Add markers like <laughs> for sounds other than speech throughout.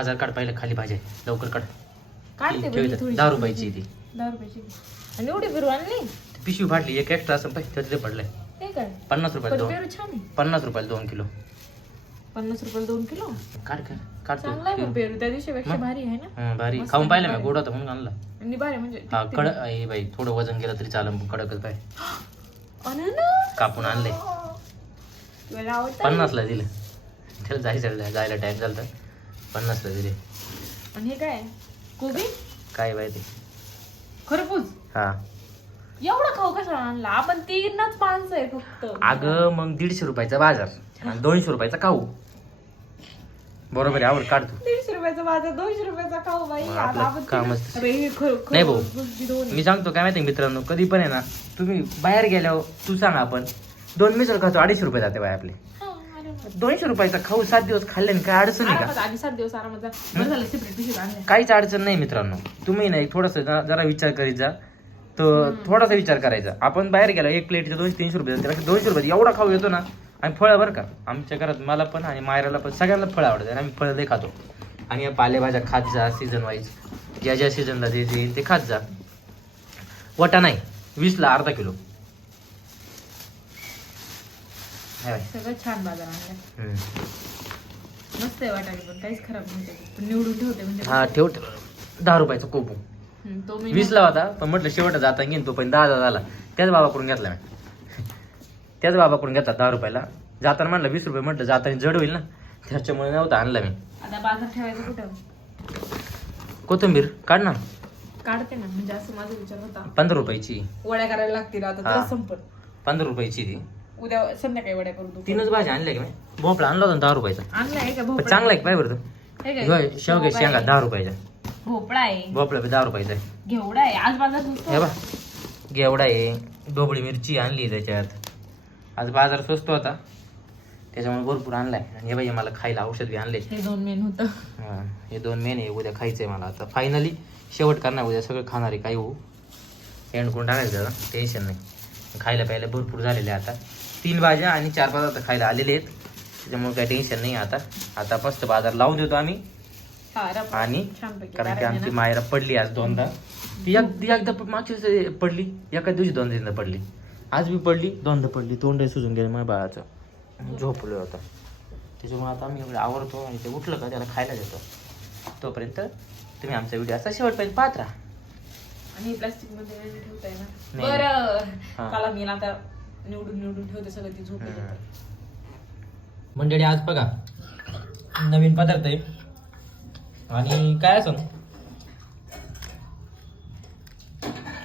हजार काढ पाहिलं खाली भाजी आहे. लवकर काढ. काढते बरं ठेव इथं. थोडीशी. दहा रुपयाची ती. दहा रुपयाची आणि एवढी पेरू आणली? ती पिशवी फाटली एक एक्स्ट्रा असं पाहिजे तिथे पडलंय. हे काय? पन्नास रुपयाला पण दोन. पेरू छान आहे. पन्नास रुपयाला दोन किलो. पन्नास रुपयाला दोन किलो? काढ काढ काढ तू. चांगला आहे पण पेरू. त्या दिवशी पेक्षा मग? भारी आहे ना? हं, भारी. मस्त खाऊन पाहिलं मी. गोड होता म्हणून आणला. आणि भारी म्हणजे हा टिकते. कड ए बाई. थोडं वजन गेलं तरी चालेल पण कडकच अननस. कापून आणले. तुला आवडतं? पन्नासला दिलं. त्याला जायचं जायला टाइम झाला पन्नासला दिले. आणि हे काय? कोबी? काय बाई ते? खरपूस? हा. एवढा खाऊ कशाला आणला? आपण तीनच माणसं आहे फक्त. अगं मग दीडशे रुपयाचा बाजार. आणि दोनशे रुपयाचा खाऊ. बरोबर आहे आवड काढ तू. दीडशे रुपयाचा बाजार दोनशे रुपयाचा खाऊ बाई. मग आता आपलं आपण कामच तीन- अरे हे खरं- खरं नाही भाऊ. मी सांगतो काय माहिती मित्रांनो? कधी पण आहे ना तुम्ही बाहेर गेल्यावर तू सांग आपण दोन मिसळ खातो अडीचशे रुपये जाते बाय आपले. हा. दोनशे रुपयाचा खाऊ सात दिवस खाल्ल्याने काय अडचण आहे का? आरामात आणि सात दिवस आरामात जा. बरं झालं सेपरेट पिशवीत आणल्या काहीच अडचण नाही मित्रांनो. तुम्ही नाही थोडस जरा विचार करीत जा. तर थोडासा विचार करायचा. आपण बाहेर गेलो एक प्लेटचे दोनशे तीनशे रुपये त्याला दोनशे रुपये एवढा खाऊ येतो ना आणि फळं बरं का. आमच्या घरात मला पण आणि मायराला पण सगळ्यांना फळं आवडतात आणि आम्ही फळं लई खातो. आणि या पालेभाज्या खात जा सीझन वाईज ज्या ज्या सीझनला जे जे येईल ते खात जा. वटा नाही वीसला अर्धा किलो हाय बाय. सगळं छान बाजार आणलाय. मस्त आहे वाटाणे पण काहीच खराब नाही त्याच्यात. पण निवडून ठेवते म्हणजे हा ठेव ठेव. दहा रुपयाचा कोपू हम्म, तो मी वीसला होता पण म्हटलं शेवट जाता घेईन तो पण दहा झाला. त्याच बाबाकडून घेतला मी. त्याच बाबाकडून घेतला दहा रुपयाला. जाताना म्हटलं वीस रुपये म्हटलं जाताना जड होईल ना. त्याच्यामुळे नव्हता आणला मी. आता बाजार ठेवायचा कुठं? कोथिंबीर काढ ना. काढते ना म्हणजे असं माझा विचार होता. पंधरा रुपयाची. वड्या करायला लागतील आता हा. तर संपत पंधरा रुपयाची ती. उद्या संध्याकाळी वड्या करू तू तीनच भाज्या आणल्या का मी भोपळा आणला होता ना दहा रुपयाचा. आणलाय आहे का पण भोपळा? चांगला आहे काय बरं हे काय? तो शेवगे भोपळा शेंगा आहे. दहा रुपयाच्या भोपळा आहे. भोपळा बी दहा रुपयाचा आहे. घेवडा आहे. आज बाजार स्वस्त हे बा गेवडा आहे डोबळी मिरची आणली त्याच्यात. आज बाजार स्वस्त होता. त्याच्यामुळे भरपूर आणलाय. आणि हे बाई मला खायला औषध बी आणले हे दोन मेन होतं. हा, हे दोन मेन आहे. उद्या खायचंय मला आता. फायनली शेवट करणार उद्या सगळं खाणार आहे काही हो एंड करून टाकायचं टेन्शन नाही. खायला प्यायला भरपूर झालेले आहे आता. तीन भाज्या आणि चार पाच आता खायला आलेले आहेत. त्याच्यामुळे काही टेन्शन नाही आता. आता मस्त बाजार लावून देतो आम्ही. आणि कारण की आमची. मायरा पडली आज दोनदा. ती एक ती एकदा मागच्या पडली. एका दिवशी दोनदा तीनदा पडली. आज बी पडली दोनदा पडली. तोंड सुजून गेलं माझ्या बाळाचं. झोपलो होता त्याच्यामुळे आता आम्ही एवढं आवरतो आणि ते उठलं का त्याला खायला देतो. तोपर्यंत तुम्ही आमचा व्हिडिओ असा शेवटपर्यंत पाहत राहा. आणि प्लास्टिकमध्ये ठेवताय ना. बरं. मी आता निवडून निवडून ठेवते सगळं ती झोप मंडळी आज बघा नवीन पदार्थ आहे. आणि काय असं?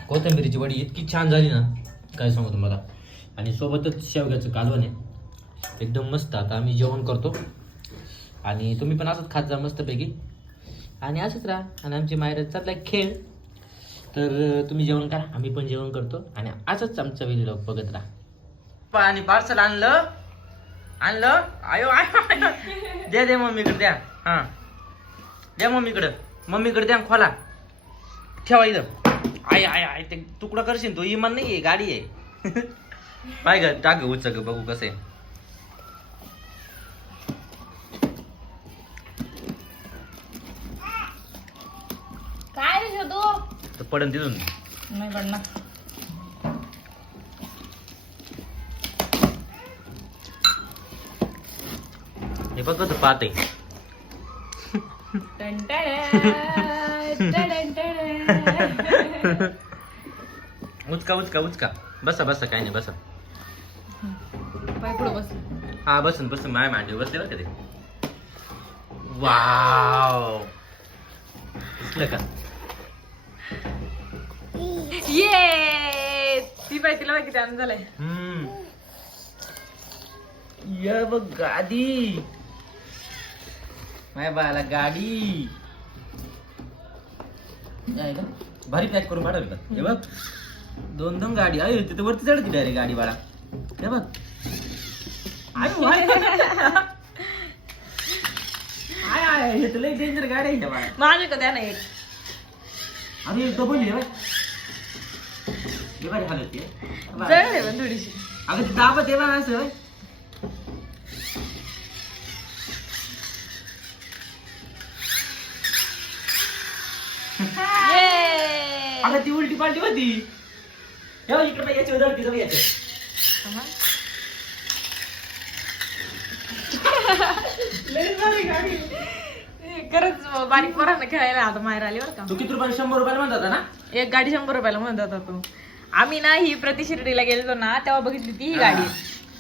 कोथिंबीरीची वडी इतकी छान झाली ना काय सांगू तुम्हाला? आणि सोबतच शेवग्याचं कालवण आहे. एकदम मस्त. आता आम्ही जेवण करतो. आणि तुम्ही पण असंच खात जा मस्तपैकी. आणि असंच राहा. आणि आमची मायरा चाललाय खेळ. तर अं, तुम्ही जेवण करा. आम्ही पण जेवण करतो. आणि असंच आमचा व्हिडिओ बघत राहा. आणि पार्सल आणलं. आणलं? आयो आयो. दे दे मम्मीकडे द्या. हा. द्या मम्मीकडे. मम्मीकडे द्या खोला. ठेवा इथं. आय आय आय ते तुकडा करशील तो. इमान नाही आहे गाडी आहे. पाय ग टाक ग उचक बघू कसं आहे. काय पडन तिथून. नाही पडणार. हे बघ कसं टन, टन टन. उचका उचका उचका. बसा बसा काय नाही बसा. पाय पुढं बस. हा बसून बसून माय मांडी बसले बरं का ते. वाव. दिसलं का? ये! ती बाय तिला बाय किती आनंद झालाय. हम्म. ये बघ गाडी माय बाला गाडी। आहे का? भारी पॅक करून पाठवली का हे बघ दोन दोन गाडी अरे तिथे वरती चढती डायरेक्ट गाडी बाळा हे बघ अरे वा. आय आय हे तर लई डेंजर गाडी आहे ह्या बाळा माझे कद्या नाही अरे डबल आहे बाय हे बारी हालत आहे. जळ आहे पण थोडीशी अगं ती दाबत आहे असं अगं ती उलटी पालटी होती. हे बघ, इकडे. खरंच बारीक पोरांना खेळायला आता माहेर आली बरं का. तू किती रुपये शंभर रुपयाला म्हणत होता ना? एक गाडी शंभर रुपयाला म्हणत होता तो. आम्ही ना ही प्रति शिर्डीला गेलो ना तेव्हा बघितली ती ही गाडी.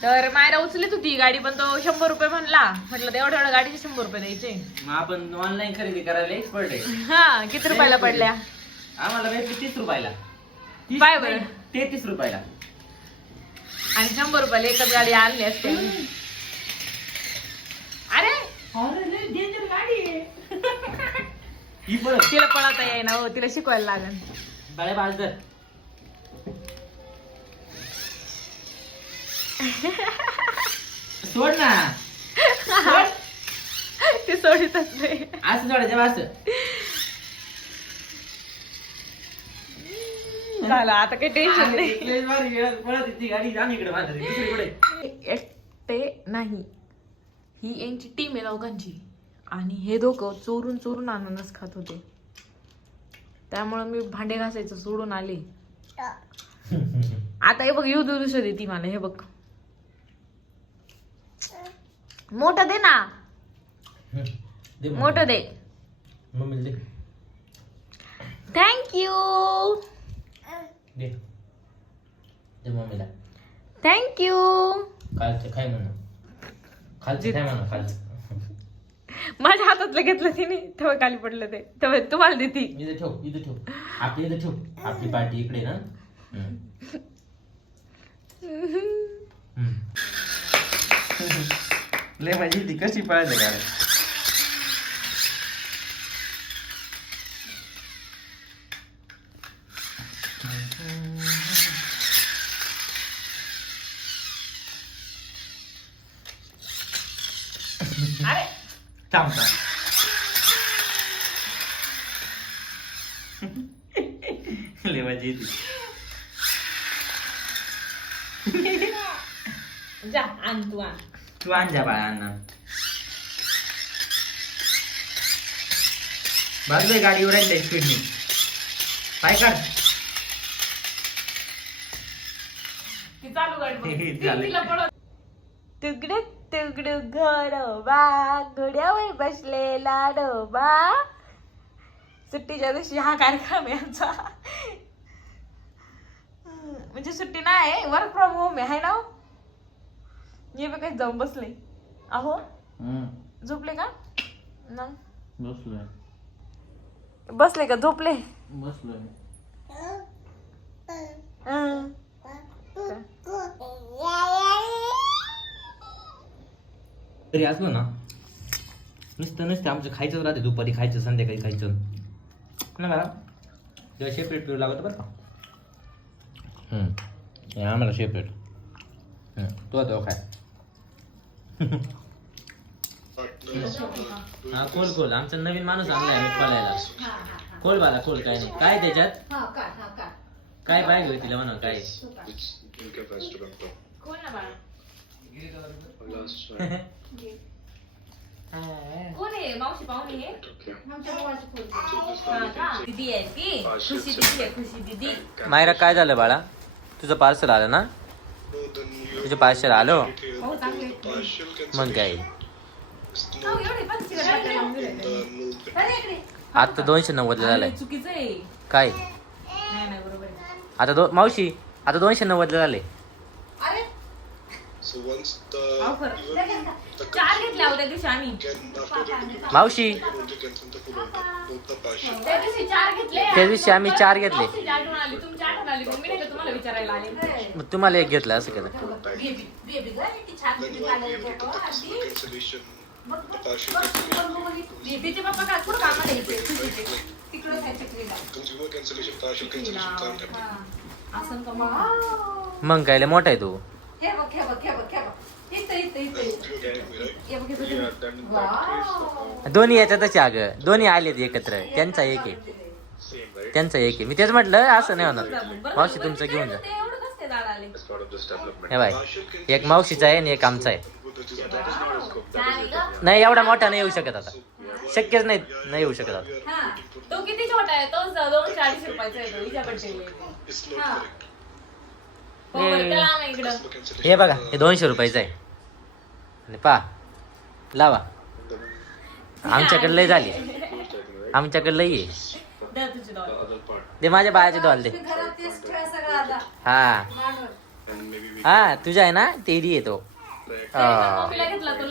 तर मायरा उचलीत होती ही गाडी पण तो शंभर रुपये म्हणला. म्हटलं तेवढ्या एवढ्या गाडीचे शंभर रुपये द्यायचे. मग आपण ऑनलाईन खरेदी करायला एक्सपर्ट आहे. हा किती रुपयाला पडल्या? आम्हाला भेटली तीस रुपयाला. तीस पाय बरं. नाही, तेहतीस रुपयाला. आणि शंभर रुपयाला एकच गाडी आणली असते. अरे! ही बघ. तिला पळता येईना हो तिला शिकवायला लागेल. बाळे बाज धर सोड ना. सोड. ते सोडितच नाही. असं सोडायचं बा असं झालं. आता काही टेन्शन नाही. एकटे नाही. ही यांची टीम आहे दोघांची. आणि हे दोघं चोरून चोरून अननस खात होते. त्यामुळं मी भांडे घासायचं सोडून आले. आता हे बघ युद्ध दुसरं देते मला हे बघ. मोठं दे ना. मोठं दे. थँक्यू दे. दे मम्मीला. थँक्यू खालचं खाय म्हणा. खालचं खाय म्हणा खालचं. माझ्या हातातलं घेतलं तिने तेव्हा खाली पडलं ते. तेव्हा तुम्हाला देते. इथं ठेव इथं ठेव. आपली इथं ठेव. आपली पार्टी इकडे ना. <laughs> लय माझी ती कशी पळायचं का अरे. थांब थांब. माझी ती जा आण तू आण. तू आण जा बाळा अण्णा बाजूला गाडीवर राहिली स्पीडनी पाय काढ. ती <laughs> तुगडे घडोबा घोड्यावर बसलेला डोबा सुट्टीच्या दिवशी हा कार्यक्रम हम्म, म्हणजे सुट्टी नाही वर्क फ्रॉम होम आहे ना हो? ये बघ जाऊन बसले. अहो झोपले का? ना. बसलोय. बसले का? झोपले. बसलोय हं. तरी असलो ना. नुसतं नुसतं आमचं खायचंच राहते दुपारी खायचं संध्याकाळी खायचं. ना मला तेव्हा सेपरेट पिऊ लागत बरं का? हम्म. हे आम्हाला सेपरेट तो तो काय हा खोल खोल. आमचा नवीन माणूस आणलाय आम्ही खोलायला. खोल बाला खोल. काय नाही. काय त्याच्यात? काय पाहिजे होती तिला म्हणा काय? कोण ना बाळा. कोण आहे मावशी पाहुणे हा का? दीदी आहे ती खुशी दीदी आहे खुशी दीदी मायरा काय झालं बाळा तुझं पार्सल आलं ना तुझं पार्सल आलो हो चांगले मग काय एवढे पण. आता दोनशे नव्वदला झालंय अरे, चुकीचं आहे काय नाही नाही बरोबर आहे आता दो मावशी आता दोनशे नव्वदला झाले अरे मावशी. त्या दिवशी आम्ही चार घेतले. तुम्हाला एक घेतला असं कदा मग? काय मोठा आहे तू. हे बघ हे बघ हे बघ हे बघ इथं इथं इथं इथं. हे बघ. दोन्ही याच्यातच आहे अगं दोन्ही आलेत एकत्र त्यांचा एक आहे? त्यांचा एक आहे मी तेच म्हटलं असं नाही होणार मावशी तुमचं घेऊन जा ते एवढं कसं आले? हे बाय एक मावशीचा आहे आणि एक आमचा आहे. नाही एवढा मोठा नाही येऊ शकत आता शक्यच नाही नाही येऊ शकत आता. हा तो किती छोटा आहे तो दोनशे अडीचशे रुपयाचा हा. हो बरं, त्याला इकडं. हे बघा हे दोनशे रुपयाचं आहे. आणि पा लावा. आमच्याकडे लय झाली. आमच्याकडे लय आहे. द्या तुझी. दे माझ्या बाळाचे डॉल दे. घरात तेच ठेवा सगळं आता हा. हा तुझा आहे ना तेरी येतो. हा. घेतला तो.